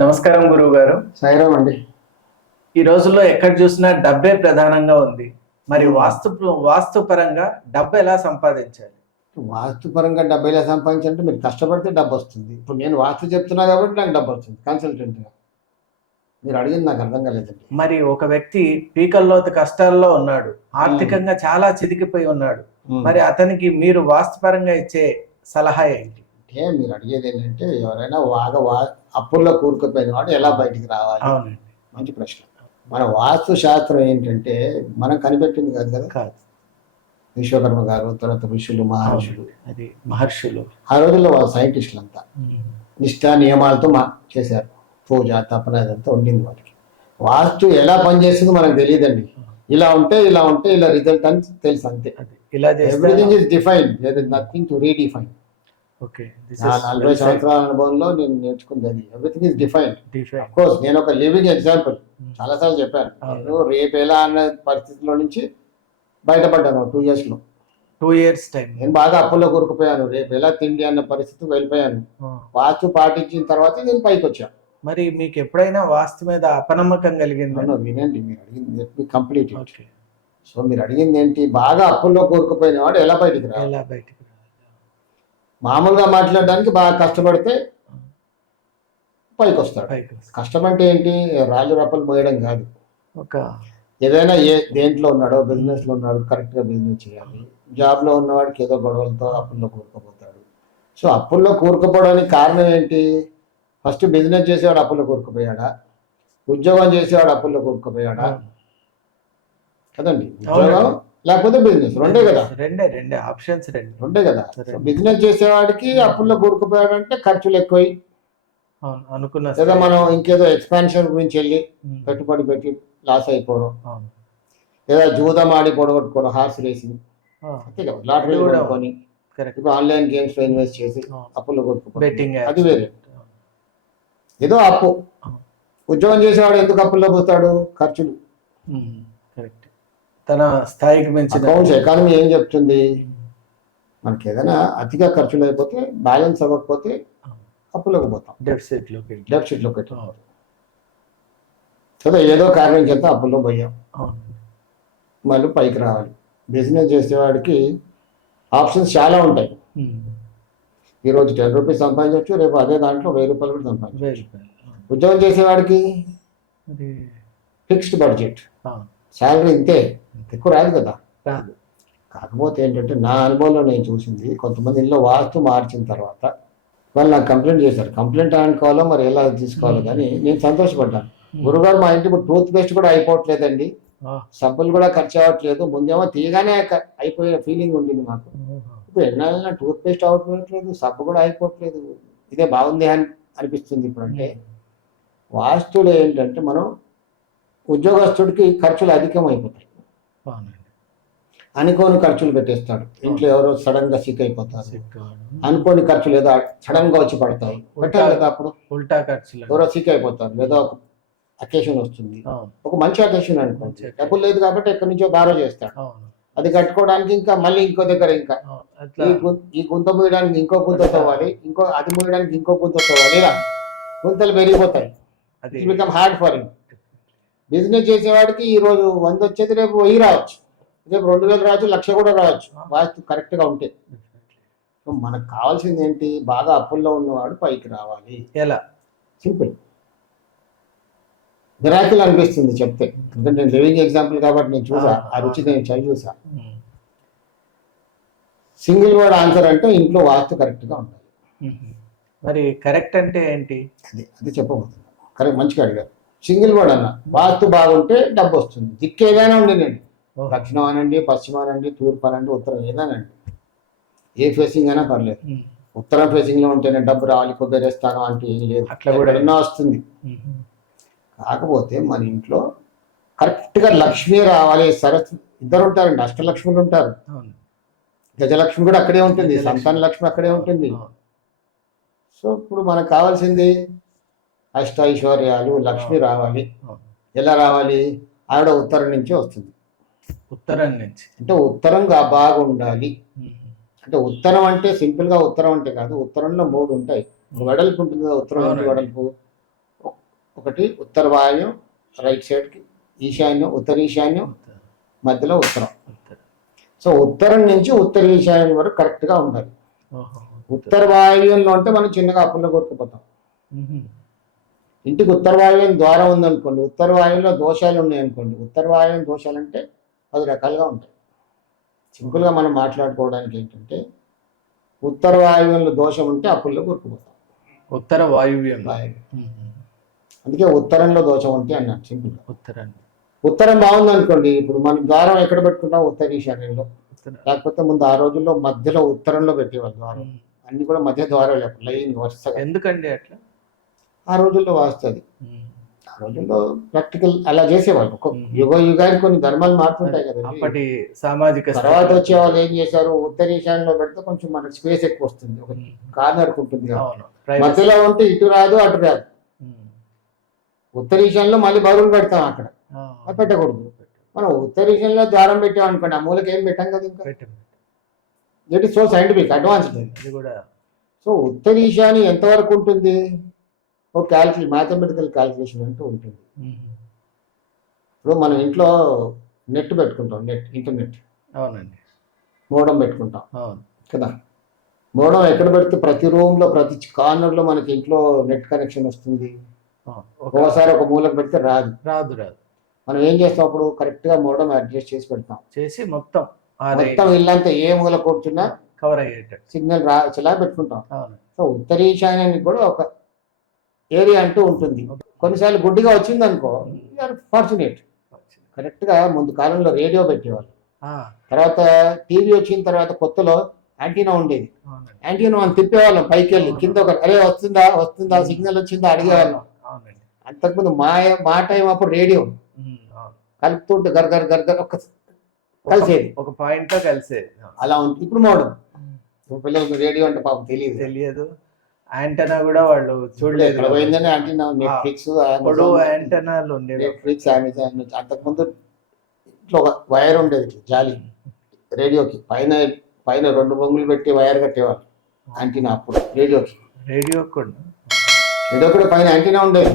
నమస్కారం గురువు గారు. సాయిరామ్ అండి. ఈ రోజుల్లో ఎక్కడ చూసినా డబ్బే ప్రధానంగా ఉంది. మరి ఉమ్. వాస్తు పరంగా డబ్బు ఎలా సంపాదించాలి? వాస్తు పరంగా డబ్బు ఎలా సంపాదించాలంటే మీరు కష్టపడితే డబ్బు వస్తుంది. ఇప్పుడు నేను వాస్తు చెప్తున్నా కాబట్టి నాకు డబ్బు వస్తుంది కన్సల్టెంట్గా. మీరు అడిగింది నాకు అర్థం కాలేదండి. మరి ఒక వ్యక్తి పీకల్లోతు కష్టాల్లో ఉన్నాడు, ఆర్థికంగా చాలా చితికిపోయి ఉన్నాడు. మరి అతనికి మీరు వాస్తుపరంగా ఇచ్చే సలహా ఏంటి? అంటే మీరు అడిగేది ఏంటంటే ఎవరైనా అప్పుల్లో కూరుకుపోయిన వాడు ఎలా బయటికి రావాలి? అవునండి. మంచి ప్రశ్న. మన వాస్తు శాస్త్రం ఏంటంటే మనం కనిపెట్టింది కాదు కదా. కాదు. విశ్వకర్మ గారు, తర్వాత ఋషులు, మహర్షులు. అది మహర్షులు ఆ రోజుల్లో వాళ్ళ సైంటిస్టులు అంతా నిష్ఠా నియమాలతో చేశారు. పూజ తపన అదంతా ఉండింది వాటికి. వాస్తు ఎలా పనిచేస్తుందో మనకు తెలియదండి. ఇలా ఉంటే ఇలా రిజల్ట్ అని తెలుసు అంతే. ఇలా everything is defined, there is nothing to redefine. Okay. నా 40 సంవత్సరాల అనుభవంలో నేను నేర్చుకుంది అది. Everything is defined. Of course నేను ఒక లివింగ్ ఎగ్జాంపుల్. చాలాసార్లు చెప్పాను, నేను రేపు ఎలా అన్న పరిస్థితిలో నుంచి బయటపడ్డాను 2 years లో. 2 years టైం నేను బాగా అప్పుల్లో కూరుకుపోయాను. రేపు ఎలా తిండి అన్న పరిస్థితికి వెళ్ళిపోయాను. వాస్తు పాటించిన తర్వాత నేను పైకి వచ్చాను. మరి మీకు ఎప్పుడైనా వాస్తు మీద అపనమ్మకం కలిగిందా? వినండి, మీరు అడిగింది కంప్లీట్. సో మీరు అడిగింది ఏంటి? బాగా అప్పుల్లో కూరుకుపోయిన వాడు ఎలా బయటికి రావాలి? మామూలుగా మాట్లాడడానికి బాగా కష్టపడితే పైకి వస్తాడు. కష్టం అంటే ఏంటి? రాళ్ళు రప్పలు మోయడం కాదు. ఏదైనా దేంట్లో ఉన్నాడో, బిజినెస్ లో ఉన్నాడు, కరెక్ట్ గా బిజినెస్ చేయాలి. జాబ్ లో ఉన్నవాడికి ఏదో గొడవలతో అప్పుల్లో కూరుకుపోతాడు. సో అప్పుల్లో కూరుకుపోవడానికి కారణం ఏంటి? ఫస్ట్ బిజినెస్ చేసేవాడు అప్పుల్లో కూరుకుపోయాడా? ఉద్యోగం చేసేవాడు అప్పుల్లో కూరుకుపోయాడా? కదండి. ఉద్యోగం లేకపోతే బిజినెస్, రెండే కదా. రెండే ఆప్షన్స్, రెండే కదా. బిజినెస్ చేసేవాడికి అప్పుల్లో కూరుకుపోయాడంటే ఖర్చులు ఎక్కువై అనుకున్నా లేదా మనం ఇంకేదో ఎక్స్పాన్షన్ గురించి వెళ్ళి పెట్టుబడి పెట్టి లాస్ అయిపోవడం, లేదా జూదం ఆడి పొడగొట్టుకోవడం, హార్స్ రేసింగ్, అంతే కదా. లాటరీ కొనుక్కొని ఇప్పుడు ఆన్లైన్ గేమ్స్ లో ఇన్వెస్ట్ చేసి అప్పుల్లో కూరుకుపోవడం, అది వేరే. ఏదో అప్పు. ఉద్యోగం చేసేవాడు ఎందుకు అప్పుల్లో పోతాడు? ఖర్చులు. తన స్థాయికి మించి. అకౌంట్స్ ఎకానమీ ఏం చెప్తుంది? మనకి ఏదైనా అతిగా ఖర్చులు అయిపోతే, బ్యాలెన్స్ అవ్వకపోతే అప్పులోకి పోతాం, డెఫిసిట్ లో పెట్టాం. కదా ఏదో కారణం చేత అప్పుల్లో పోయాం, మళ్ళీ పైకి రావాలి. బిజినెస్ చేసేవాడికి ఆప్షన్స్ చాలా ఉంటాయి. ఈరోజు 10 రూపీస్ సంపాదించవచ్చు, రేపు అదే దాంట్లో 1000 రూపాయలు కూడా సంపాదించవచ్చు. ఉద్యోగం చేసేవాడికి ఫిక్స్డ్ బడ్జెట్, శాలరీ ఇంతే, ఎక్కువ రాదు కదా. కాకపోతే ఏంటంటే నా అనుభవంలో నేను చూసింది, కొంతమంది ఇల్లు వాస్తు మార్చిన తర్వాత వాళ్ళు నాకు కంప్లైంట్ చేశారు. కంప్లైంట్ అనుకోవాలో మరి ఎలా తీసుకోవాలో కానీ నేను సంతోషపడ్డాను. గురుగారు మా ఇంటి ఇప్పుడు టూత్ పేస్ట్ కూడా అయిపోవట్లేదండి, సబ్బులు కూడా ఖర్చు అవ్వట్లేదు. ముందేమో తీయగానే అయిపోయే ఫీలింగ్ ఉండింది మాకు. ఇప్పుడు ఎన్నాళ్ళైనా టూత్ పేస్ట్ అవ్వట్లేదు, సబ్బు కూడా అయిపోవట్లేదు. ఇదే బాగుంది అని అనిపిస్తుంది ఇప్పుడు. అంటే వాస్తులో ఏంటంటే మనం ఉద్యోగస్తుడికి ఖర్చులు అధికం అయిపోతాయి. అనుకోని ఖర్చులు పెట్టేస్తాడు. ఇంట్లో ఎవరో సడన్ గా సిక్ అయిపోతారు, అనుకోని ఖర్చులు ఏదో సడన్ గా వచ్చి పడతాయి, పెట్టాలి కదా. అప్పుడు ఉల్టా ఖర్చులు, ఎవరో సిక్ అయిపోతారు, ఏదో ఒక అకేషన్ వస్తుంది, ఒక మంచి అకేషన్ అనుకోండి, డబ్బులు లేదు కాబట్టి ఎక్కడి నుంచో బారో చేస్తాడు. అది కట్టుకోవడానికి ఇంకా మళ్ళీ ఇంకో దగ్గర ఇంకా ఈ గుంత మూయడానికి ఇంకో గుంత తవ్వాలి, అది మూయడానికి ఇంకో గుంత తవ్వాలి, ఇలా గుంతలు పెరిగిపోతాయి. It become hard for him. Business చేసేవాడికి ఈ రోజు 100 వచ్చేది రేపు 1000 రావచ్చు, రేపు 2000 రావచ్చు, 1,00,000 కూడా రావచ్చు, వాస్తు కరెక్ట్ గా ఉంటే. మనకు కావాల్సింది ఏంటి? బాగా అప్పుల్లో ఉన్నవాడు పైకి రావాలి. ఎలా? సింపుల్. మిరాకిల్ అనిపిస్తుంది చెప్తే, ఎందుకంటే నేను లివింగ్ ఎగ్జాంపుల్ కాబట్టి నేను చూసా, ఆ రుచి నేను చదివి చూసా. సింగిల్ వర్డ్ ఆన్సర్ అంటే ఇంట్లో వాస్తు కరెక్ట్ గా ఉండాలి. మరి కరెక్ట్ అంటే ఏంటి? అది చెప్పబోతున్నా. కరెక్ట్, మంచిగా అడిగారు. సింగిల్ వర్డ్ అన్న, వాస్తు బాగుంటే డబ్బు వస్తుంది. దిక్కు ఏదైనా ఉండినండి, దక్షిణం అనండి, పశ్చిమం అనండి, తూర్పు అనండి, ఉత్తరం ఏదైనానండి, ఏ ఫేసింగ్ అయినా పర్లేదు. ఉత్తరం ఫేసింగ్ లో ఉంటేనే డబ్బు రావాలి, కొబ్బరిస్తాను అంటే ఏం లేదు, అట్లా కూడా ఎన్నో వస్తుంది. కాకపోతే మన ఇంట్లో కరెక్ట్ గా లక్ష్మి రావాలి. సరస్వతి ఇద్దరు ఉంటారండి, అష్టలక్ష్ములు ఉంటారు, గజలక్ష్మి కూడా అక్కడే ఉంటుంది, సంతాన లక్ష్మి అక్కడే ఉంటుంది. సో ఇప్పుడు మనకు కావాల్సింది అష్టైశ్వర్యాలు, లక్ష్మి రావాలి. ఎలా రావాలి? ఆవిడ ఉత్తరం నుంచి వస్తుంది. ఉత్తరం నుంచి అంటే ఉత్తరంగా బాగుండాలి. అంటే ఉత్తరం అంటే సింపుల్ గా ఉత్తరం అంటే కాదు, ఉత్తరంలో 3 ఉంటాయి. వెడల్పు ఉంటుంది కదా, ఉత్తరం అంటే వెడల్పు. ఒకటి ఉత్తర వాయువ్యం రైట్ సైడ్కి, ఈశాన్యం ఉత్తర ఈశాన్యం, మధ్యలో ఉత్తరం. సో ఉత్తరం నుంచి ఉత్తర ఈశాన్యం వరకు కరెక్ట్గా ఉండాలి. ఉత్తర వాయువ్యంలో అంటే మనం చిన్నగా అప్పుల్లో కొట్టుకుపోతాం. ఇంటికి ఉత్తర వాయువ్యం ద్వారం ఉందనుకోండి, ఉత్తర వాయువ్యంలో దోషాలు ఉన్నాయనుకోండి. ఉత్తర వాయువ్యం దోషాలు అంటే 10 రకాలుగా ఉంటాయి. సింపుల్గా మనం మాట్లాడుకోవడానికి ఏంటంటే ఉత్తర వాయువ్యంలో దోషం ఉంటే అప్పుల్లో కొట్టుకుపోతాం. ఉత్తర వాయువ్యం, అందుకే ఉత్తరంలో దోషం ఉంటే అన్నాను సింపుల్గా. ఉత్తరాన్ని ఉత్తరం బాగుంది అనుకోండి, ఇప్పుడు మనం ద్వారం ఎక్కడ పెట్టుకుంటాం? ఉత్తర ఈశాన్యంలో. లేకపోతే ముందు ఆ రోజుల్లో మధ్యలో ఉత్తరంలో పెట్టేవాళ్ళు ద్వారం. అన్ని కూడా మధ్య ద్వారాలు లైన్ వరుసగా. ఎందుకండి అట్లా? ఆ రోజుల్లో వాస్తుంది. ఆ రోజుల్లో ప్రాక్టికల్ అలా చేసేవాళ్ళు. ఒక యుగానికి కొన్ని ధర్మాలు మారుతుంటాయి కదా. అప్పటి సామాజిక తర్వాత వచ్చే వాళ్ళు ఏం చేశారు, ఉత్తర ఈశాన్యంలో పెడితే కొంచెం మనకు స్పేస్ ఎక్కువ వస్తుంది, ఒక కార్నర్ ఉంటుంది. మధ్యలో ఉంటే ఇటు రాదు అటు రాదు. ఉత్తర ఈశాన్యంలో మళ్ళీ బరువులు పెడతాం, అక్కడ పెట్టకూడదు. మనం ఉత్తర ఈశాన్యంలో ద్వారం పెట్టాం అనుకోండి, ఆ మూలకి ఏం పెట్టాం కదా. ఇంకా that is so scientific advanced. So ఉత్తర ఈశాన్యం ఎంతవరకు ఉంటుంది? ఒక మ్యాథమెటికల్ క్యాల్కులేషన్ అంటూ ఉంటుంది. ఇప్పుడు మనం ఇంట్లో నెట్ పెట్టుకుంటాం, ఇంటర్నెట్. అవునండి. మోడం పెట్టుకుంటాం కదా. మోడం ఎక్కడ పెడితే ప్రతి రూమ్లో ప్రతి కార్నర్లో మనకి ఇంట్లో నెట్ కనెక్షన్ వస్తుంది. ఒకసారి ఒక మూలకు పెడితే రాదు. మనం ఏం చేస్తాం అప్పుడు? కరెక్ట్గా మోడం అడ్జస్ట్ చేసి పెడతాం, చేసి మొత్తం ఇల్లంతా ఏ మూల కూర్చున్నా కవర్ అయ్యేటట్టు సిగ్నల్ రాచేలా పెట్టుకుంటాం. సో ఉత్తర ఈశాన్యానికి కూడా ఒక ఏరియా అంటూ ఉంటుంది. కొన్నిసార్లు గుడ్డిగా వచ్చింది అనుకో, ఫార్చునేట్. కరెక్ట్గా ముందు కాలంలో రేడియో పెట్టేవాళ్ళు. తర్వాత టీవీ వచ్చిన తర్వాత కొత్తలో యాంటీనా ఉండేది. యాంటీనా మనం తిప్పేవాళ్ళం పైకి వెళ్ళి, కింద ఒక అరే వస్తుందా సిగ్నల్ వచ్చిందా అడిగేవాళ్ళం. అంతకుముందు మా టైం అప్పుడు రేడియో కలుపుతుంటే గర్గర్ ఒక కలిసేది, ఒక పాయింట్ కలిసేది. అలా ఉంది. ఇప్పుడు మోడల్. పిల్లలకు రేడియో అంటే పాపం తెలియదు. యాంటెనా కూడా వాళ్ళు చూడలేదు. పోయిందని యాంటెనా నెట్ఫ్లిక్స్ యాంటెనాలు ఉండేవి. Netflix Amazon. అంతకుముందు ఇట్లా ఒక వైర్ ఉండేది జాలి రేడియోకి, పైన 2 బొంగులు పెట్టి వైర్ కట్టేవాళ్ళు యాంటెనా. అప్పుడు రేడియో కూడా పైన యాంటెనా ఉండేది.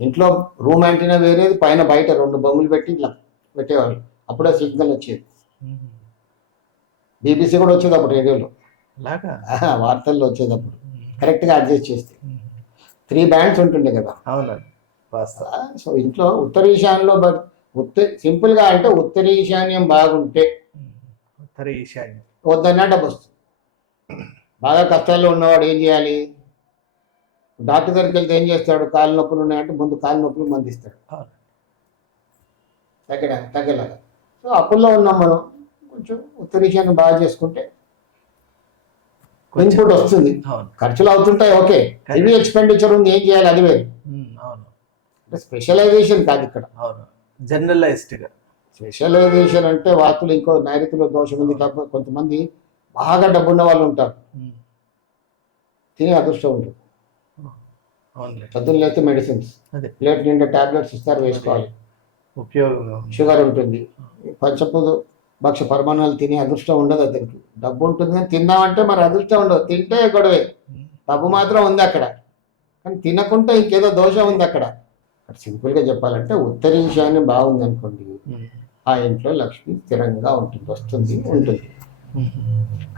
ఇంట్లో రూమ్ యాంటెనా వేరేది, పైన బయట 2 బొంగులు పెట్టి ఇట్లా పెట్టేవాళ్ళు. అప్పుడే సిగ్నల్ వచ్చేది. బీబీసీ కూడా వచ్చేది అప్పుడు రేడియోలో, వార్తల్లో వచ్చేటప్పుడు కరెక్ట్గా అడ్జస్ట్ చేస్తే. 3 బ్యాండ్స్ ఉంటుండే కదా. సో ఇంట్లో ఉత్తర ఈశాన్యంలో సింపుల్గా అంటే ఉత్తర ఈశాన్యం బాగుంటే వద్దన్నా డబ్బు వస్తుంది. బాగా కష్టాల్లో ఉన్నవాడు ఏం చేయాలి? డాక్టర్ దగ్గరికి వెళ్తే ఏం చేస్తాడు? కాలు నొప్పులు ఉన్నాయంటే ముందు కాలు నొప్పులు మందిస్తాడు తగ్గలాగా. సో అప్పుల్లో ఉన్నాం మనం. కొంచెం ఉత్తర ఈశాన్యం బాగా చేసుకుంటే ఇన్పుట్ వస్తుంది. ఖర్చులు అవుతుంటాయి, ఓకే. హెవీ ఎక్స్పెండిచర్ ఉంది, ఏం చేయాలి? అది వేరు. స్పెషలైజేషన్ కాదు ఇక్కడ, జనరలైజ్డ్గా. స్పెషలైజేషన్ అంటే వార్తలు ఇంకో నైరుతిలో దోషం ఉంది. కొంతమంది బాగా డబ్బున్న వాళ్ళు ఉంటారు, తినే అదృష్టం ఉంటుంది. పొద్దున్న లేకపోతే మెడిసిన్స్, ప్లేట్ నిండా టాబ్లెట్స్ ఇస్తారు, వేసుకోవాలి. షుగర్ ఉంటుంది, పంచపు భక్ష పరిమాణాలు తినే అదృష్టం ఉండదు అతనికి. డబ్బు ఉంటుంది కానీ తిందామంటే మరి అదృష్టం ఉండదు. తింటే గొడవే, డబ్బు మాత్రం ఉంది అక్కడ, కానీ తినకుంటే ఇంకేదో దోషం ఉంది అక్కడ. సింపుల్గా చెప్పాలంటే ఉత్తర ఈశాన్యం బాగుంది అనుకోండి, ఆ ఇంట్లో లక్ష్మి స్థిరంగా వస్తుంది.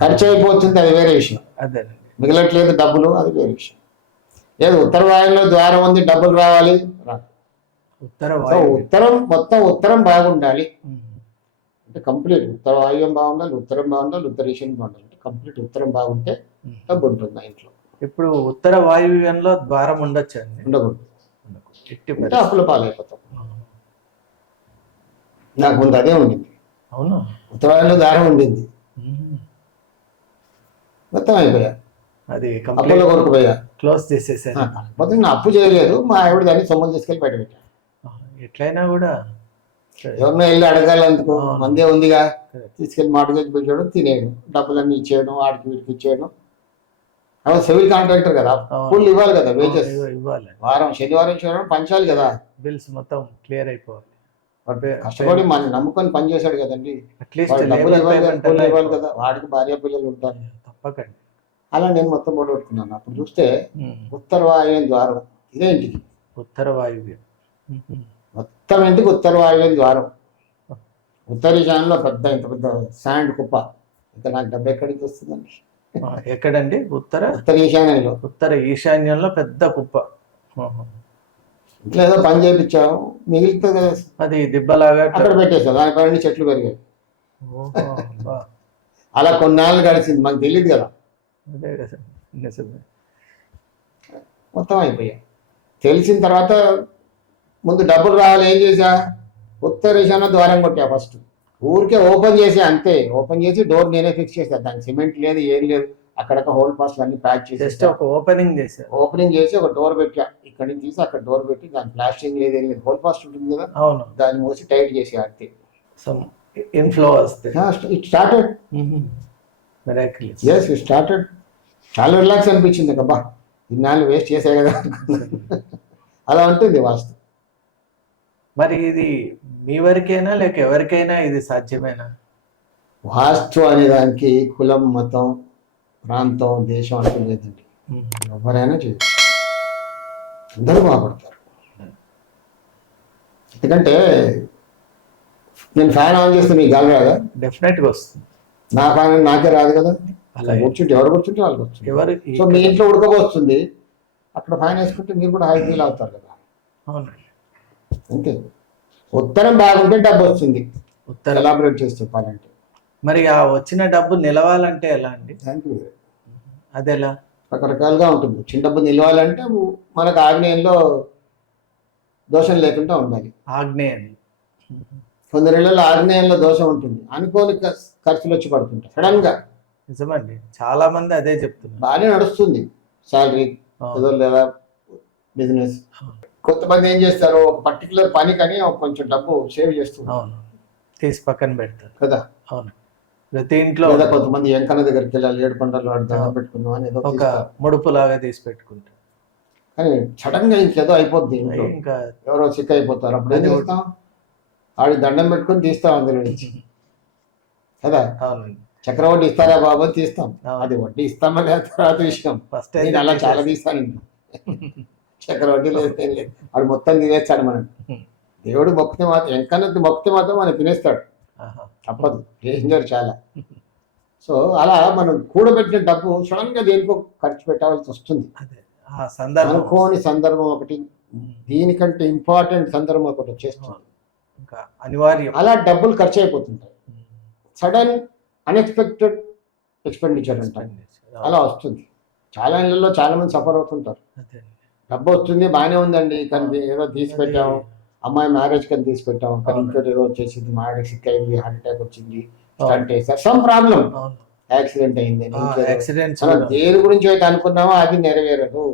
ఖర్చు అయిపోతుంది, అది వేరే విషయం. మిగలట్లేదు డబ్బులు, అది వేరే విషయం. లేదు ఉత్తర వాయువులో ద్వారం ఉంది, డబ్బులు రావాలి. ఉత్తరం మొత్తం ఉత్తరం బాగుండాలి అంటే కంప్లీట్ ఉత్తర వాయువ్యం బాగుండాలి, ఉత్తరం బాగుండాలి, ఉత్తర ఈశాన్యం బాగుండాలి. అంటే కంప్లీట్ ఉత్తరం బాగుంటే డబ్బు ఉంటుంది ఆ ఇంట్లో. ఇప్పుడు ఉత్తర వాయువ్యంలో ద్వారం ఉండొచ్చు అండి? ఉండకూడదు, అప్పుల పాలైపోతాం. నాకు ముందు అదే ఉండింది. అవును, ఉత్తరాయణలో దారం ఉండింది, మొత్తం అయిపోయా. అది అప్పులో కొనుక్కుపోయా, క్లోజ్ చేసేసాను. మొత్తం నా అప్పు చేయలేదు, మా ఆవిడ దాన్ని సొమ్ములు తీసుకెళ్ళి బయట పెట్టా. ఎట్లయినా కూడా ఎవరినో వెళ్ళి అడగాలందుకు మందే ఉందిగా, తీసుకెళ్ళి మార్గేజ్ పెట్టాడు, తినేయడం, డబ్బులన్నీ ఇచ్చేయడం, వాడికి వీడికి ఇచ్చేయడం. అవి సివిల్ కాంట్రాక్టర్ కదా, ఫుల్ ఇవ్వాలి కదా, వేజెస్ ఇవ్వాలి. వారం శనివారం చేయడం పంచాలి కదా, బిల్స్ మొత్తం క్లియర్ అయిపోవాలి. కష్టపడి మన నమ్ముకొని పని చేశాడు కదండి, డబ్బులు ఇవ్వాలి కదా, వాడికి భార్య పిల్లలు ఉంటారు తప్పకండి. అలా నేను మొత్తం పోగొట్టుకున్నాను. అప్పుడు చూస్తే ఉత్తర వాయువ్యం ద్వారం ఇదే ఇంటికి ఉత్తర వాయువ్యం. మొత్తం ఇంటికి ఉత్తర వాయువ్యం ద్వారం. ఉత్తర ఈశాన్యంలో పెద్ద ఇంత పెద్ద శాండ్ కుప్ప. ఇంకా నాకు డబ్బు ఎక్కడికి వస్తుందండి? ఎక్కడండి? ఉత్తర ఈశాన్యంలో. ఉత్తర ఈశాన్యంలో పెద్ద కుప్ప. ఇట్లా ఏదో పని చేయించాము, మిగిలితే అది దిబ్బలాగా అక్కడ పెట్టేసాం. దానిపైన చెట్లు పెరిగాయి. ఓహో, బా. అలా కొన్నాళ్ళు గడిచింది, మాకు తెలియదు కదా. అదే కదా, నిజమే. మొత్తం అయిపోయాయి. తెలిసిన తర్వాత ముందు డబ్బులు రావాలి, ఏం చేసా, ఉత్తర ఈశాన్య ద్వారం కొట్టా. ఫస్ట్ ఊరికే ఓపెన్ చేసి అంతే. ఓపెన్ చేసి డోర్ నేనే ఫిక్స్ చేసా. దానికి సిమెంట్ లేదు, ఏం లేదు. అక్కడక్కడ హోల్ పాస్లు అన్ని ప్యాక్ జస్ట్ చేసి ఒక ఓపెనింగ్ చేశారు. ఓపెనింగ్ చేసి ఒక డోర్ పెట్టా. ఇక్కడి నుంచి తీసి అక్కడ డోర్ పెట్టి, దాని ప్లాస్టింగ్ లేదు, ఏం లేదు. హోల్ పాస్ట్ ఉంటుంది కదా, అవును, దాన్ని మూసి టైట్ చేసి అంతే. సమ్ ఇన్ఫ్లో వస్తుంది. It started. Miracles. Yes, it started. చాలా రిలాక్స్ అనిపించింది. అబ్బా, ఇన్నాళ్ళు వేస్ట్ చేసే కదా. అలా ఉంటుంది వాస్తు. మరి ఇది మీ వరకైనా లేక ఎవరికైనా ఇది సాధ్యమేనా? వాస్తు అనే దానికి కులం, మతం, ప్రాంతం, దేశం అంటూ లేదండి. ఎవరైనా చేయొచ్చు, అందరూ బాగుపడతారు. ఎందుకంటే నేను ఫ్యాన్ ఆన్ చేస్తే మీకు గాలి రాదా? డెఫినెట్గా వస్తుంది. నా ఫ్యాన్ నాకే రాదు కదా. అలా కూర్చుంటే ఎవరు కూర్చుంటే వాళ్ళకి వస్తుంది. ఎవరు సో మీ ఇంట్లో ఉడకపోస్తుంది, అక్కడ ఫ్యాన్ వేసుకుంటే మీరు కూడా హై ఫీల్ అవుతారు కదా. అవును, అంతే. ఉత్తరం బాగుంటే డబ్బు వస్తుంది. ఉత్తర. ఎలాబరేట్ చేసి చెప్పాలంటే, మరి ఆ వచ్చిన డబ్బు నిలవాలంటే ఎలా అండి? అదెలా? రకరకాలుగా ఉంటుంది. చిన్న డబ్బు నిలవాలంటే మనకు ఆగ్నేయంలో దోషం లేకుండా ఉండాలి. ఆగ్నేయం. కొందరిళ్ళలో ఆగ్నేయంలో దోషం ఉంటుంది, అనుకోని ఖర్చులు వచ్చి పడుతుంటాయి సడన్ గా. నిజమండి, చాలా మంది అదే చెప్తున్నారు. బాగానే నడుస్తుంది శాలరీ ఏదో లేదా బిజినెస్. కొంతమంది ఏం చేస్తారు, ఒక పర్టికులర్ పని కానీ కొంచెం డబ్బు సేవ్ చేస్తుంది. అవును, తీసి పక్కన పెడతారు కదా. అవును, ప్రతి ఇంట్లో. లేదా కొంతమంది ఎంకన్న దగ్గరికి వెళ్ళాలి, 7 పంటలు దండం పెట్టుకుందాం అని ఏదో ఒక ముడుపు లాగా తీసి పెట్టుకుంటారు. కానీ సడన్ గా ఇంకేదో అయిపోద్ది, ఇంకా ఎవరో సిక్ అయిపోతారు. అప్పుడు ఏం చేస్తాం, ఆడి దండం పెట్టుకుని తీస్తాం అందులో నుంచి కదా. అవునండి, చక్రవడ్డీ ఇస్తారా బాబు అని తీస్తాం. అది వడ్డీ ఇస్తామా లేదా తర్వాత విషయం. ఫస్ట్ నేను అలా చాలా తీస్తానండి. చక్రవడ్డీ లేదు, వాడు మొత్తం తినేస్తాడు. మనం దేవుడు మొక్కితే మాత్రం, ఎంకన్నా మొక్కితే మాత్రం మనం తినేస్తాడు, తప్పదు. డేంజర్ చాలా. సో అలా మనం కూడబెట్టిన డబ్బు సడన్ గా దేనికో ఖర్చు పెట్టాల్సి వస్తుంది. అనుకోని సందర్భం ఒకటి, దీనికంటే ఇంపార్టెంట్ సందర్భం ఒకటి వచ్చేస్తుంది, అనివార్యం. అలా డబ్బులు ఖర్చు అయిపోతుంటాయి. సడన్ అన్ఎక్స్పెక్టెడ్ ఎక్స్పెండిచర్ అంటారు, అలా వస్తుంది. చాలా ఇళ్లలో చాలా మంది సఫర్ అవుతుంటారు. డబ్బు వస్తుంది, బాగానే ఉందండి, కానీ ఏదో తీసి పెట్టాము, అమ్మాయి మ్యారేజ్ కని తీసి పెట్టాము, కానీ ఇంకోటి ఏదో వచ్చేసింది, మా ఆడికి సిక్ అయింది, హార్ట్ అటాక్ వచ్చింది, సమ్ ప్రాబ్లం, యాక్సిడెంట్ అయింది. దేని గురించి అయితే అనుకున్నామో అది నెరవేరదు,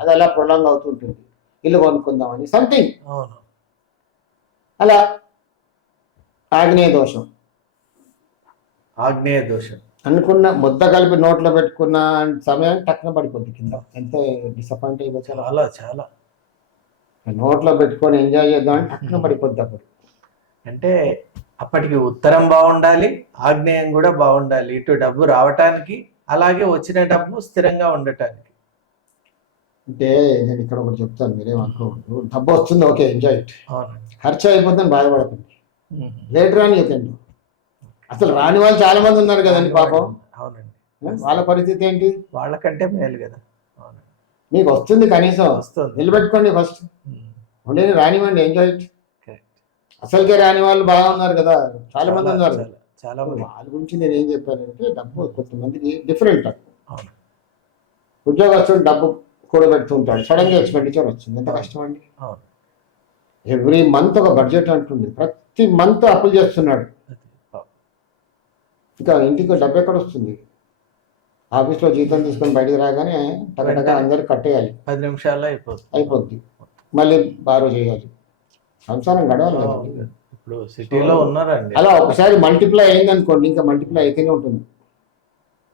అది అలా ప్రొలాంగ్ అవుతుంటుంది. ఇల్లు కొనుక్కుందామని సంథింగ్, అలా ఆగ్నేయ దోషం. ఆగ్నేయ దోషం అనుకున్న ముద్ద కలిపి నోట్లో పెట్టుకున్న సమయానికి టక్కున పడిపోద్ది కింద. ఎంత డిసప్పాయింట్ అయిపోతుంది. చాలా చాలా. నోట్లో పెట్టుకొని ఎంజాయ్ చేద్దామని టక్కున పడిపోద్ది. అప్పుడు అంటే అప్పటికి ఉత్తరం బాగుండాలి, ఆగ్నేయం కూడా బాగుండాలి, ఇటు డబ్బు రావటానికి, అలాగే వచ్చిన డబ్బు స్థిరంగా ఉండటానికి. అంటే నేను ఇక్కడ ఒకటి చెప్తాను, మీరేమనుకోవద్దు. డబ్బు వస్తుంది, ఓకే, ఎంజాయ్ ఇట్. ఖర్చు అయిపోతుందని బాధపడకండి. Later on you can do. అసలు రాని వాళ్ళు చాలా మంది ఉన్నారు కదండి పాపం. అవునండి, వాళ్ళ పరిస్థితి ఏంటి? వాళ్ళకంటే మేలు కదా. మీకు వస్తుంది, కనీసం వస్తుంది, నిలబెట్టుకోండి ఫస్ట్. ఉండేది రానివ్వండి, ఎంజాయ్ ఇట్. అసలుకే రాని వాళ్ళు బాగా ఉన్నారు కదా, చాలా మంది ఉన్నారు. చాలా వాళ్ళ గురించి నేను ఏం చెప్పానంటే, డబ్బు కొంతమందికి డిఫరెంట్. ఉద్యోగస్తుడు డబ్బు కూడబెడుతూ ఉంటాడు, సడన్ గా ఎక్స్పెండిచర్ వచ్చింది, ఎంత కష్టం అండి. ఎవ్రీ మంత్ ఒక బడ్జెట్ అంటుంది, ప్రతి మంత్ అప్పులు చేస్తున్నాడు. ఇంకా ఇంటికి డబ్బు ఎక్కడ వస్తుంది? ఆఫీస్లో జీతం తీసుకొని బయటకు రాగానే టగటగా అందరికి కట్టేయాలి, 10 నిమిషాల్లో అయిపోద్ది. మళ్ళీ బారో చేయాలి, సంసారం గడవాలి కదా. ఇప్పుడు సిటీలో ఉన్నారండి. అలా ఒకసారి మల్టిప్లై అయింది అనుకోండి, ఇంకా మల్టిప్లై అయితేనే ఉంటుంది.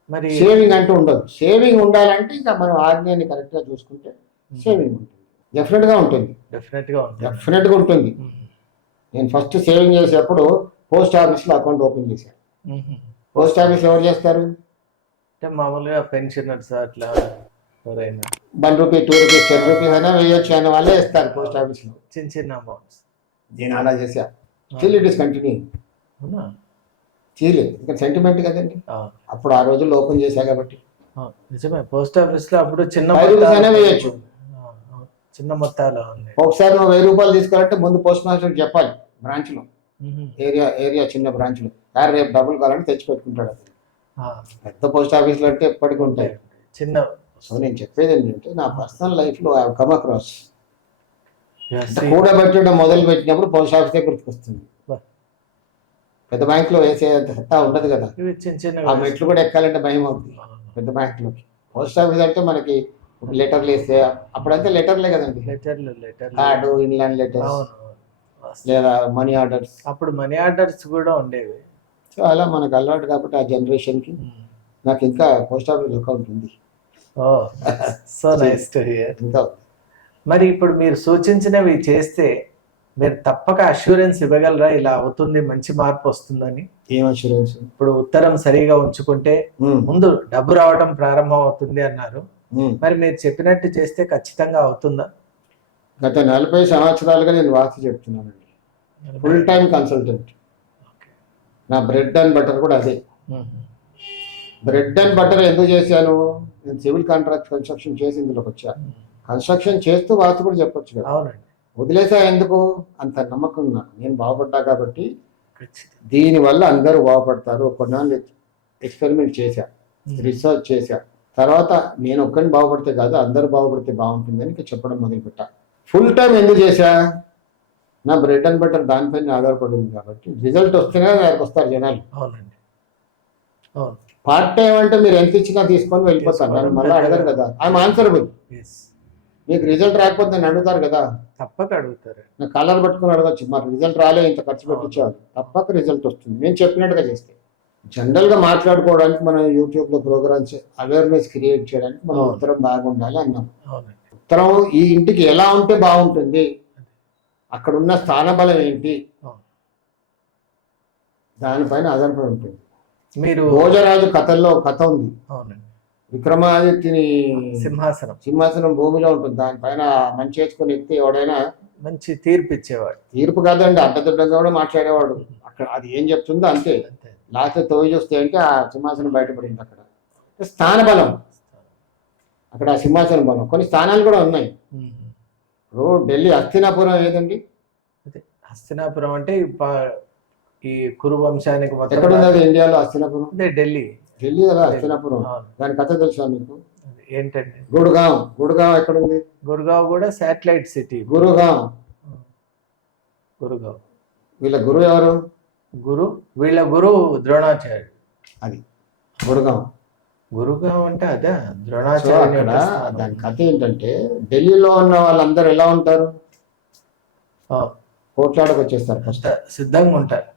మరి సేవింగ్ అంటూ ఉండదు. సేవింగ్ ఉండాలంటే ఇంకా మనం ఆజ్ఞాన్ని కరెక్ట్ గా చూసుకుంటే సేవింగ్ ఉంటుంది, డెఫినెట్ గా ఉంటుంది. నేను ఫస్ట్ సేవింగ్ చేసేటప్పుడు పోస్ట్ ఆఫీస్లో అకౌంట్ ఓపెన్ చేశాను. పోస్ట్ ఆఫీస్ ఎవరు చేస్తారు? మామూలుగా పెన్షనర్స్ అట్లా ఎవరైనా ₹1, ₹2, ₹10 అయినా వేయొచ్చు అనే వాళ్ళే ఇస్తారు పోస్ట్ ఆఫీస్లో. చిన్న చిన్న అమౌంట్స్. నేను అలా చేశా. Still it is continue. అవునా? చేయలేదు, ఇంకా సెంటిమెంట్ కదండి. అవును. అప్పుడు ఆ రోజుల్లో ఓపెన్ చేశా కాబట్టి. అవును, నిజమే. పోస్ట్ ఆఫీస్ లో అప్పుడు చిన్న ₹5 అయినా మొత్తాలు వేయొచ్చు. అవును, చిన్న మొత్తాలు ఉంది. ఒకసారి నువ్వు ₹1000 తీసుకోవాలంటే ముందు పోస్ట్ మాస్టర్కి చెప్పాలి బ్రాంచ్లో, ఏరియా చిన్న బ్రాంచ్లో. సార్ రేపు డబ్బులు కావాలంటే తెచ్చి పెట్టుకుంటాడు. అతను పెద్ద పోస్ట్ ఆఫీస్లో అంటే ఎప్పటికీ ఉంటాయి చిన్న. సో నేను చెప్పేది ఏంటంటే నా పర్సనల్ లైఫ్లో ఐ కమ్ అక్రాస్ కూడబెట్టడం మొదలు పెట్టినప్పుడు పోస్ట్ ఆఫీసే గుర్తుకొస్తుంది. పెద్ద బ్యాంకులో వేసేంత సత్తా ఉండదు కదా, ఇవి చిన్న చిన్న ఆ మెట్లు కూడా ఎక్కాలంటే భయం అవుతుంది పెద్ద బ్యాంకులోకి. పోస్ట్ ఆఫీస్ అంటే మనకి లెటర్లు వేస్తే, అప్పుడంతా లెటర్లే కదండి, లెటర్లు కార్డు, ఇన్లాండ్ లెటర్స్ లేదా మనీ ఆర్డర్స్. అప్పుడు మనీ ఆర్డర్స్ కూడా ఉండేవి. సో అలా మనకు అలవాటు కాబట్టి ఆ జనరేషన్కి. నాకు ఇంకా పోస్ట్ ఆఫీస్ అకౌంట్ ఉంది. So nice to hear. ఇంకా మరి ఇప్పుడు మీరు సూచించినవి చేస్తే మీరు తప్పక అష్యూరెన్స్ ఇవ్వగలరా, ఇలా అవుతుంది, మంచి మార్పు వస్తుందని? ఏం అష్యూరెన్స్? ఇప్పుడు ఉత్తరం సరిగా ఉంచుకుంటే ముందు డబ్బు రావడం ప్రారంభం అవుతుంది అన్నారు. మరి మీరు చెప్పినట్టు చేస్తే ఖచ్చితంగా అవుతుందా? గత 40 సంవత్సరాలుగా నేను వాస్తు చెప్తున్నానండి. Full time consultant. నా బ్రెడ్ అండ్ బటర్ కూడా అదే. బ్రెడ్ అండ్ బటర్ ఎందుకు చేశాను? నేను సివిల్ కాంట్రాక్ట్ కన్స్ట్రక్షన్ చేసి ఇందులోకి వచ్చాను. కన్స్ట్రక్షన్ చేస్తూ వాస్తు కూడా చెప్పొచ్చు కదా. అవునండి. వదిలేసా ఎందుకు? అంత నమ్మకం నాకు. నేను బాగుపడ్డా కాబట్టి దీనివల్ల అందరూ బాగుపడతారు. కొన్నాళ్ళు ఎక్స్పెరిమెంట్ చేశా, రీసెర్చ్ చేశా. తర్వాత నేను ఒక్కరిని బాగుపడితే కాదు, అందరూ బాగుపడితే బాగుంటుందని చెప్పడం మొదలుపెట్టా. ఫుల్ టైం ఎందుకు చేశా? నా బ్రెడ్ అండ్ బటర్ దానిపైన ఆధారపడింది కాబట్టి రిజల్ట్ వస్తేనే దానికి వస్తారు జనాలు. అవునండి. పార్ట్ టైం అంటే మీరు ఎంత ఇచ్చినా తీసుకొని వెళ్ళిపోతారు, నన్ను మళ్ళీ అడగరు కదా. I'm answerable. మీకు రిజల్ట్ రాకపోతే నన్ను అడుగుతారు కదా, తప్పక అడుగుతారు. నాకు కలర్ పట్టుకుని అడగచ్చు, మాకు రిజల్ట్ రాలే, ఇంత ఖర్చు పెట్టించేవాళ్ళు. తప్పక రిజల్ట్ వస్తుంది నేను చెప్పినట్టుగా చేస్తే. జనరల్గా మాట్లాడుకోవడానికి మనం యూట్యూబ్లో ప్రోగ్రామ్స్ అవేర్నెస్ క్రియేట్ చేయడానికి మనం ఉత్తరం బాగుండాలి అన్నాం. ఉత్తరం ఈ ఇంటికి ఎలా ఉంటే బాగుంటుంది, అక్కడ ఉన్న స్థానబలం ఏంటి, దానిపైన ఆధారపడి ఉంటుంది. మీరు భోజరాజు కథల్లో కథ ఉంది. విక్రమాదిత్యుని సింహాసనం భూమిలో ఉంటుంది, దానిపైన మంచి వేసుకొని ఎత్తి ఎవడైనా మంచి తీర్పు ఇచ్చేవాడు. తీర్పు కాదండి, అడ్డదిడ్డంగా కూడా మాట్లాడేవాడు. అక్కడ అది ఏం చెప్తుందో అంతే. లాస్ట్ తోవి చూస్తే అంటే ఆ సింహాసనం బయటపడింది. అక్కడ స్థానబలం, అక్కడ ఆ సింహాసనం బలం. కొన్ని స్థానాలు కూడా ఉన్నాయి. ఢిల్లీ హస్తినాపురం ఏదండి? హస్తినాపురం అంటే ఈ కురు వంశానికి ఎక్కడ ఉన్నది ఇండియాలో? హస్తినాపురం ఢిల్లీ కదా హస్తినాపురం. దాని కథ తెలుసా మీకు? ఏంటండి? గుడ్గావ్ ఎక్కడ ఉంది? గుర్గావ్ కూడా శాటిలైట్ సిటీ. గురుగావ్. వీళ్ళ గురువు ఎవరు? వీళ్ళ గురువు ద్రోణాచార్యుడు. అది గురుగావ్. గురుగావ్ అంటే అదే ద్రోణాచార్యుడు. దాని కథ ఏంటంటే, ఢిల్లీలో ఉన్న వాళ్ళందరూ ఎలా ఉంటారు? కోట్లాడకు వచ్చేస్తారు, ఫస్ట్ సిద్ధంగా ఉంటారు.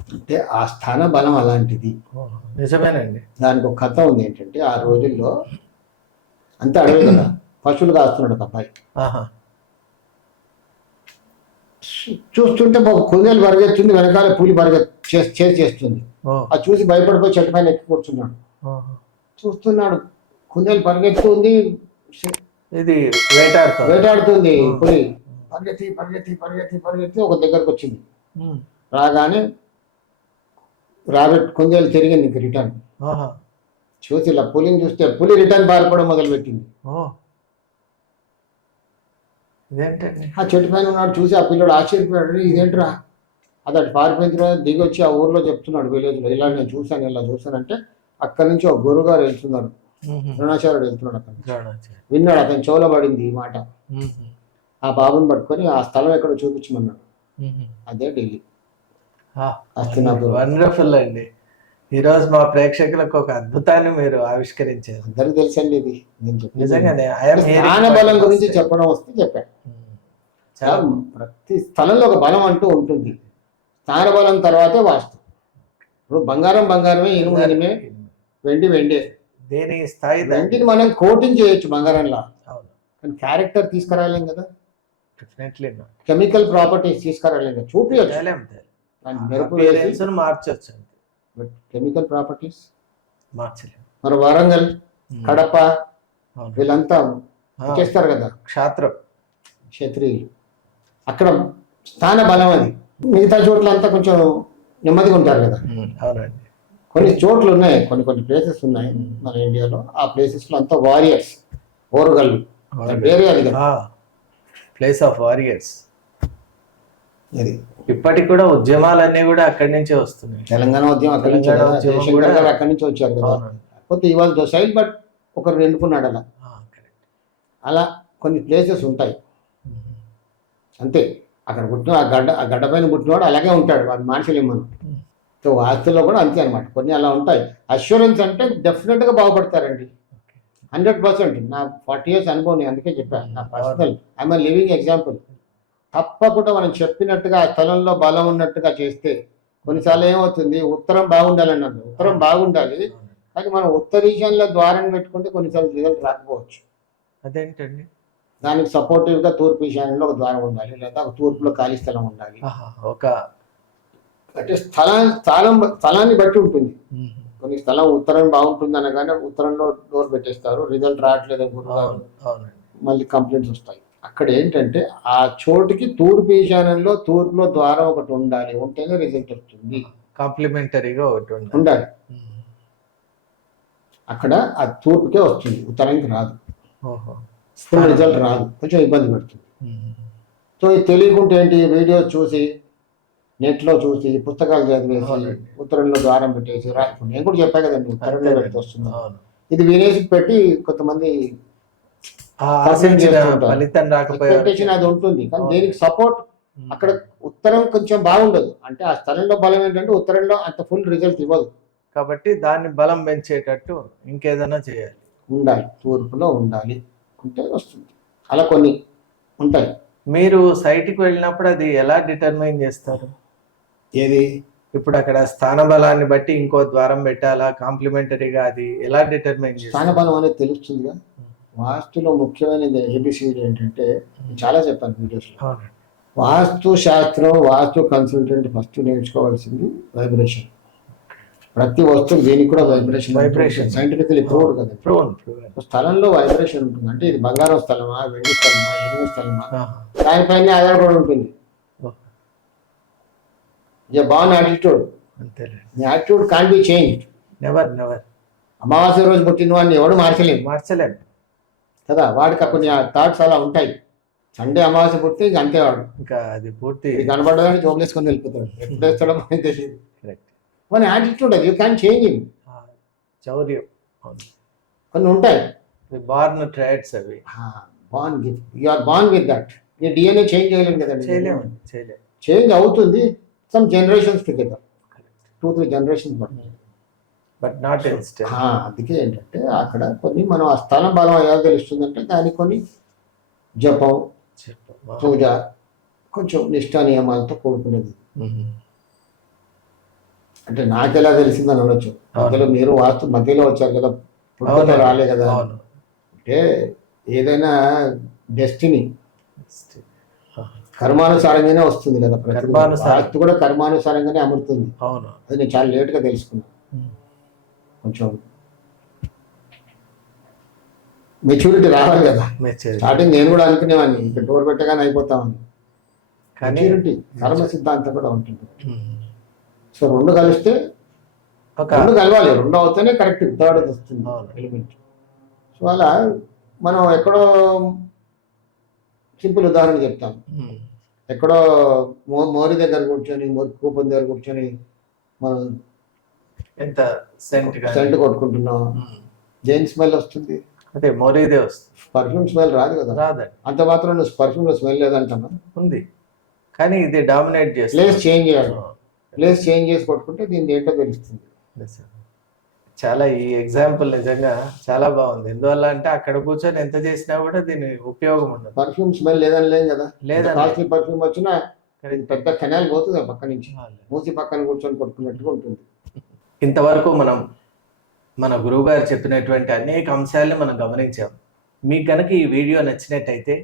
అంటే ఆ స్థాన బలం అలాంటిది. నిజమేనండి. దానికి ఒక కథ ఉంది. ఏంటంటే ఆ రోజుల్లో అంతా అడవి కదా, పశువులు కాస్తున్నాడు ఒక అబ్బాయి. చూస్తుంటే ఒక కుందేలు పరిగెత్తుంది, వెనకాల పూలి చేస్తుంది. అది చూసి భయపడిపోయి చెట్టు పైన ఎక్కి కూర్చున్నాడు. చూస్తున్నాడు, కుందేలు పరిగెత్తుంది, ఇది వేటాడుతుంది. పులి పరిగెత్తి పరిగెత్తి పరిగెత్తి పరిగెత్తి ఒక దగ్గరకు వచ్చింది. రాగానే రాబెట్ కుందేలు తిరిగింది ఇంక రిటర్న్. చూసి ఇలా పులిని చూస్తే పులి రిటర్న్ పారిపోవడం మొదలుపెట్టింది. ఆ చెట్టు పైన ఉన్నాడు చూసి ఆ పిల్లడు ఆశ్చర్యపోయాడు, ఇదేంట్రా? అతడు పారిపోయిన తర్వాత దిగి వచ్చి ఆ ఊర్లో చెప్తున్నాడు, విలేజ్లో, ఇలా నేను చూశాను, ఇలా చూశానంటే అక్కడి నుంచి ఒక గురుగారు వెళ్తున్నారు, ద్రోణాచార్యుడు వెళ్తున్నాడు. అక్కడ విన్నాడు, అతని చెవులో పడింది ఈ మాట. ఆ బాబుని పట్టుకొని ఆ స్థలం ఎక్కడో చూపించమన్నాడు. అదే ఢిల్లీ, హస్తినాపురం. వండర్ఫుల్ అండి. ఈరోజు మా ప్రేక్షకులకు ఒక అద్భుతాన్ని మీరు ఆవిష్కరించారు. అందరికి తెలుసండి ఇది. నిజంగానే స్థాన బలం గురించి చెప్పడం వస్తే చెప్పాను. ప్రతి స్థలంలో ఒక బలం అంటూ ఉంటుంది. స్థాన బలం తర్వాతే వాస్తు. ఇప్పుడు బంగారమే, ఇనుము ఇనుమే, వెండే. దేని స్థాయి వెండిని మనం కోటింగ్ చేయొచ్చు బంగారంలా, కానీ క్యారెక్టర్ తీసుకురాలేం కదా. కెమికల్ ప్రాపర్టీస్ తీసుకురాలేం కదా, చూపించచ్చు, మార్చొచ్చు, బట్ కెమికల్ ప్రాపర్టీస్ మార్చలేము. మరి వరంగల్, కడప వీళ్ళంతా చేస్తారు కదా క్షాత్రం, క్షత్రియులు. అక్కడ స్థాన బలం అది. మిగతా చోట్ల అంతా కొంచెం నెమ్మదిగా ఉంటారు కదా. అవునండి. కొన్ని చోట్లు ఉన్నాయి, కొన్ని ప్లేసెస్ ఉన్నాయి మన ఇండియాలో. ఆ ప్లేసెస్లో అంతా వారియర్స్, ఓరుగల్లు వేరే అది కదా, ప్లేస్ ఆఫ్ వారియర్స్. అది ఇప్పటికి కూడా ఉద్యమాలన్నీ కూడా అక్కడి నుంచే వస్తున్నాయి. తెలంగాణ ఉద్యమం అక్కడి నుంచి తెలంగాణ కదా, ఉద్యమం జయశంకర్ కూడా- గారు అక్కడి నుంచి వచ్చారు కదా. అవునండి. కాకపోతే ఇవాళ దొసైల్ బట్ ఒకరు ఎన్నుకున్నాడు అలా. correct. అలా కొన్ని ప్లేసెస్ ఉంటాయి అంతే. అక్కడ పుట్టిన ఆ గడ్డ పైన పుట్టినవాడు అలాగే ఉంటాడు, వాడు మనుషులు మనం. సో వాస్తుల్లో కూడా అంతే అనమాట, కొన్ని అలా ఉంటాయి. అష్యూరెన్స్ అంటే డెఫినెట్గా బాగుపడతారండి, 100%. నా 40 years అనుభవం, నేను అందుకే చెప్పాను. నా పర్సనల్ ఐఎమ్ లివింగ్ ఎగ్జాంపుల్. తప్పకుండా మనం చెప్పినట్టుగా ఆ స్థలంలో బలం ఉన్నట్టుగా చేస్తే కొన్నిసార్లు ఏమవుతుంది, ఉత్తరం బాగుండాలని అన్నారు, ఉత్తరం బాగుండాలి, కానీ మనం ఉత్తర ఈశాన్యంలో ద్వారం పెట్టుకుంటే కొన్నిసార్లు రిజల్ట్ రాకపోవచ్చు. అదేంటండి? దానికి సపోర్టివ్గా తూర్పు ఈశాన్యంలో ఒక ద్వారం ఉండాలి, లేదా ఒక తూర్పులో ఖాళీ స్థలం ఉండాలి. ఒక అంటే స్థలాన్ని బట్టి ఉంటుంది. కొన్ని స్థలం ఉత్తరం బాగుంటుంది అనగానే ఉత్తరంలో డోర్ పెట్టేస్తారు, రిజల్ట్ రావట్లేదు అనుకుంటున్నారు, మళ్ళీ కంప్లైంట్స్ వస్తాయి. అక్కడ ఏంటంటే ఆ చోటుకి తూర్పు ఈశాన్యంలో తూర్పులో ద్వారం ఒకటి ఉండాలి, ఉంటేనే రిజల్ట్ వస్తుంది. కాంప్లిమెంటరీగా ఒకటి ఉండాలి. అక్కడ ఆ తూర్పుకే వస్తుంది, ఉత్తరానికి రాదు. ఫుల్ రిజల్ట్ రాదు, కొంచెం ఇబ్బంది పడుతుంది. సో ఇది తెలియకుంటే ఏంటి, వీడియో చూసి నెట్లో చూసి పుస్తకాలు చదివేసి ఉత్తరంలో ద్వారం పెట్టేసి రాకుండా, నేను కూడా చెప్పా కదండి ఉత్తరంలో పెట్టి వస్తుంది. ఇది వినేసి పెట్టి కొంతమంది ఫలితం ఎక్స్పెక్టేషన్ అది ఉంటుంది, కానీ దీనికి సపోర్ట్ అక్కడ ఉత్తరం కొంచెం బాగుండదు. అంటే ఆ స్థలంలో బలం ఏంటంటే ఉత్తరంలో అంత ఫుల్ రిజల్ట్ ఇవ్వదు, కాబట్టి దాన్ని బలం పెంచేటట్టు ఇంకేదైనా చేయాలి. ఉండాలి, తూర్పులో ఉండాలి ఉంటే వస్తుంది. అలా కొన్ని ఉంటాయి. మీరు సైట్కి వెళ్ళినప్పుడు అది ఎలా డిటర్మైన్ చేస్తారు? ఏది ఇప్పుడు అక్కడ స్థాన బలాన్ని బట్టి ఇంకో ద్వారం పెట్టాలా, కాంప్లిమెంటరీగా అది ఎలా డిటర్మైన్ చేస్తారు? స్థాన బలం అనేది తెలుస్తుందిగా. వాస్తులో ముఖ్యమైనది ఏబిసిడి ఏంటంటే, చాలా చెప్పాను వీడియోస్లో. వాస్తు శాస్త్రం, వాస్తు కన్సల్టెంట్ ఫస్ట్ నేర్చుకోవాల్సింది వైబ్రేషన్. ప్రతి వస్తువు దీనికి కూడా వైబ్రేషన్ సైంటిఫికల్లీ ప్రూవ్డ్ కదా. స్థలంలో వైబ్రేషన్ ఉంటుంది. అంటే ఇది బంగారం స్థలమా, వెండి స్థలమా, ఇనుము స్థలమా, దానిపైన ఆధారపడి ఉంటుంది. బాన్ యాటిట్యూడ్, నీ attitude can't be changed. Never. అమావాస్య రోజు పుట్టిన వాడిని ఎవడు మార్చలేము కదా. వాడికి కొన్ని థాట్స్ అలా ఉంటాయి. సండే అమావాస్య పుట్టితే ఇంక అంతే, వాడు ఇంకా అది పూర్తి కనబడదని జోబులేసుకొని వెళ్ళిపోతాడు. ఎప్పుడు వేస్తాడో మనకి తెలియదు. మన యాటిట్యూడ్ అది, యూ క్యాన్ చేంజ్ హిమ్. చౌర్యం కొన్ని ఉంటాయి, బార్న్ ట్రైట్స్ అవి. Born gift, you are born with that. నీ డిఎన్ఏ చేంజ్ చేయలేము కదండి. చేయలేము. చేంజ్ అవుతుంది సమ్ జనరేషన్స్ టుగెదర్, 2-3 generations పడుతుంది, బట్ నాట్ ఇన్స్టెంట్. అందుకే ఏంటంటే అక్కడ కొన్ని మనం ఆ స్థలం బలం ఎలా తెలుస్తుందంటే దానికి కొన్ని జపం, పూజ, కొంచెం నిష్ఠా నియమాలతో కూడుకునేది. అంటే నాకెలా తెలిసిందని అనొచ్చు. మధ్యలో మీరు వాస్తు మధ్యలో వచ్చారు కదా, పుట్టుకతో రాలే కదా. అంటే ఏదైనా డెస్టినీ కర్మానుసారంగానే వస్తుంది కదా. వాస్తు కూడా కర్మానుసారంగానే అమరుతుంది. అది నేను చాలా లేట్గా తెలుసుకున్నాను. కొంచెం మెచ్యూరిటీ రావాలి కదా. స్టార్టింగ్ నేను కూడా అనుకునేవాడిని ఇంకా డోర్ పెట్టగానే అయిపోతామని. మెచ్యూరిటీ, కర్మ సిద్ధాంతం కూడా ఉంటుంది. సో రెండు కలిస్తే, రెండు కలవాలి, రెండు అవుతేనే కరెక్ట్ థర్డ్ వస్తుంది ఎలిమెంట్. సో అలా మనం ఎక్కడో సింపుల్ ఉదాహరణ చెప్తాం. ఎక్కడో మోరి దగ్గర కూర్చొని, మోరి కూపం దగ్గర కూర్చొని మనం ఎంత సెంట్ కొట్టుకుంటున్నాం, దేని స్మెల్ వస్తుంది? అదే మోరీదే వస్తుంది. పర్ఫ్యూమ్ స్మెల్ రాదు కదా. రాదండి. అంత మాత్రం నువ్వు పర్ఫ్యూమ్ స్మెల్ లేదంటున్నా. ఉంది, కానీ ఇది డామినేట్ చేస్తుంది. ప్లేస్ చేంజ్ చేయాలి, ప్లేస్ చేంజ్ చేసి కొట్టుకుంటే దీని ఏంటో తెలుస్తుంది. చాలా ఈ ఎగ్జాంపుల్ నిజంగా చాలా బాగుంది. ఎందువల్ల అంటే అక్కడ కూర్చొని ఎంత చేసినా కూడా దీని ఉపయోగం ఉండదు. పర్ఫ్యూమ్ స్మెల్ లేదని లేదు కదా. కాస్ట్లీ పర్ఫ్యూమ్ వచ్చినా పెద్ద కెనాల్ పోతుంది పక్క నుంచి, మూసి పక్కన కూర్చొని కొట్టుకున్నట్టుగా ఉంటుంది. ఇంతవరకు మనం మన గురువు గారు చెప్పినటువంటి అనేక అంశాలను మనం గమనించాం. మీకు కనుక ఈ వీడియో నచ్చినట్టయితే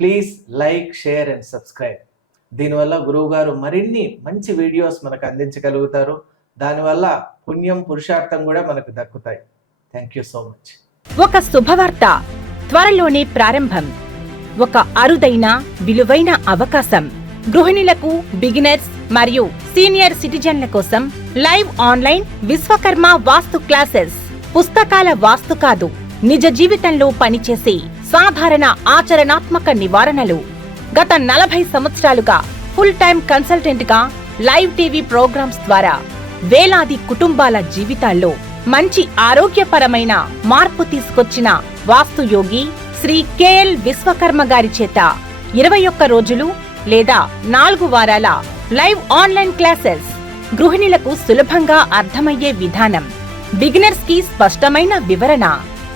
please like, share and subscribe. దీనివల్ల గురువు గారు మరిన్ని మంచి వీడియోస్ మనకు అందించగలుగుతారు. దానివల్ల పుణ్యం, పురుషార్థం కూడా మనకు దక్కుతాయి. Thank you so much. ఒక శుభవార్త. త్వరలోనే ప్రారంభం. ఒక అరుదైన విలువైన అవకాశం. గృహిణులకు, బిగినర్స్ మరియు సీనియర్ సిటిజన్ల కోసం లైవ్ ఆన్లైన్ విశ్వకర్మ వాస్తు క్లాసెస్. పుస్తకాల వాస్తు కాదు, నిజ జీవితంలో పనిచేసే సాధారణ ఆచరణాత్మక నివారణలు. గత 40 సంవత్సరాలుగా ఫుల్ టైం కన్సల్టెంట్ గా లైవ్ టీవీ ప్రోగ్రామ్స్ ద్వారా వేలాది కుటుంబాల జీవితాల్లో మంచి ఆరోగ్యపరమైన మార్పు తీసుకొచ్చిన వాస్తుయోగి శ్రీ కెఎల్ విశ్వకర్మ గారి చేత 21 రోజులు లేదా 4 వారాల లైవ్ ఆన్లైన్ క్లాసెస్. గృహిణులకు సులభంగా అర్థమయ్యే విధానం, బిగినర్స్ కి స్పష్టమైన వివరణ,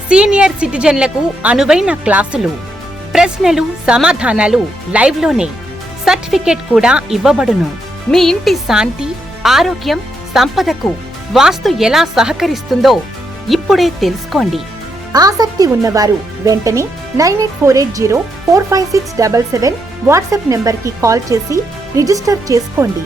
సీనియర్ సిటిజన్లకు అనువైన క్లాసులు, ప్రశ్నలు సమాధానాలు లైవ్ లోనే. సర్టిఫికేట్ కూడా ఇవ్వబడును. మీ ఇంటి శాంతి, ఆరోగ్యం, సంపదకు వాస్తు ఎలా సహకరిస్తుందో ఇప్పుడే తెలుసుకోండి. ఆసక్తి ఉన్నవారు వెంటనే 9848045677 వాట్సాప్ నెంబర్కి కాల్ చేసి రిజిస్టర్ చేసుకోండి.